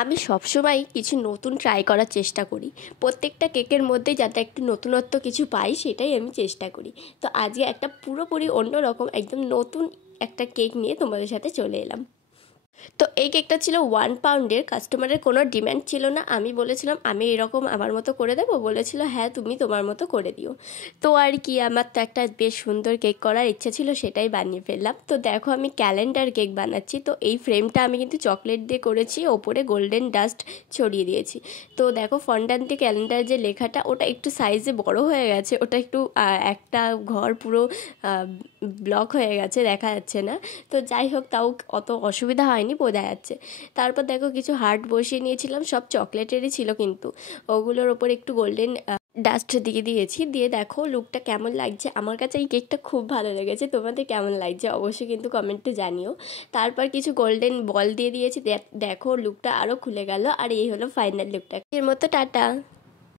আমি সবসময় কিছু নতুন ট্রাই করার চেষ্টা করি। প্রত্যেকটা কেকের মধ্যেই যাতে একটু নতুনত্ব কিছু পাই সেটাই আমি চেষ্টা করি। তো আজকে একটা পুরোপুরি অন্যরকম একদম নতুন একটা কেক নিয়ে তোমাদের সাথে চলে এলাম। তো এই কেকটা ছিল 1 পাউন্ডের। কাস্টমারের কোনো ডিম্যান্ড ছিল না, আমি বলেছিলাম আমি এরকম আমার মতো করে দেবো, বলেছিল হ্যাঁ তুমি তোমার মতো করে দিও। তো আর কি, আমার তো একটা বেশ সুন্দর কেক করার ইচ্ছা ছিল, সেটাই বানিয়ে ফেললাম। তো দেখো আমি ক্যালেন্ডার কেক বানাচ্ছি। তো এই ফ্রেমটা আমি কিন্তু চকলেট দিয়ে করেছি, ওপরে গোল্ডেন ডাস্ট ছড়িয়ে দিয়েছি। তো দেখো ফন্ডান্তে ক্যালেন্ডার যে লেখাটা ওটা একটু সাইজে বড় হয়ে গেছে, ওটা একটু একটা ঘর পুরো ব্লক হয়ে গেছে, দেখা যাচ্ছে না। তো যাই হোক, তাও অত অসুবিধা হয়নি, বোঝা যাচ্ছে। তারপর দেখো কিছু হার্ট বসিয়ে নিয়েছিলাম, সব চকলেটেরই ছিল, কিন্তু ওগুলোর ওপর একটু গোল্ডেন ডাস্ট দিয়ে দিয়েছি। দিয়ে দেখো লুকটা কেমন লাগছে। আমার কাছে এই কেকটা খুব ভালো লেগেছে, তোমাদের কেমন লাগছে অবশ্যই কিন্তু কমেন্টে জানিও। তারপর কিছু গোল্ডেন বল দিয়ে দিয়েছি, দেখো লুকটা আরও খুলে গেল। আর এই হলো ফাইনাল লুকটা। এর মতো টাটা।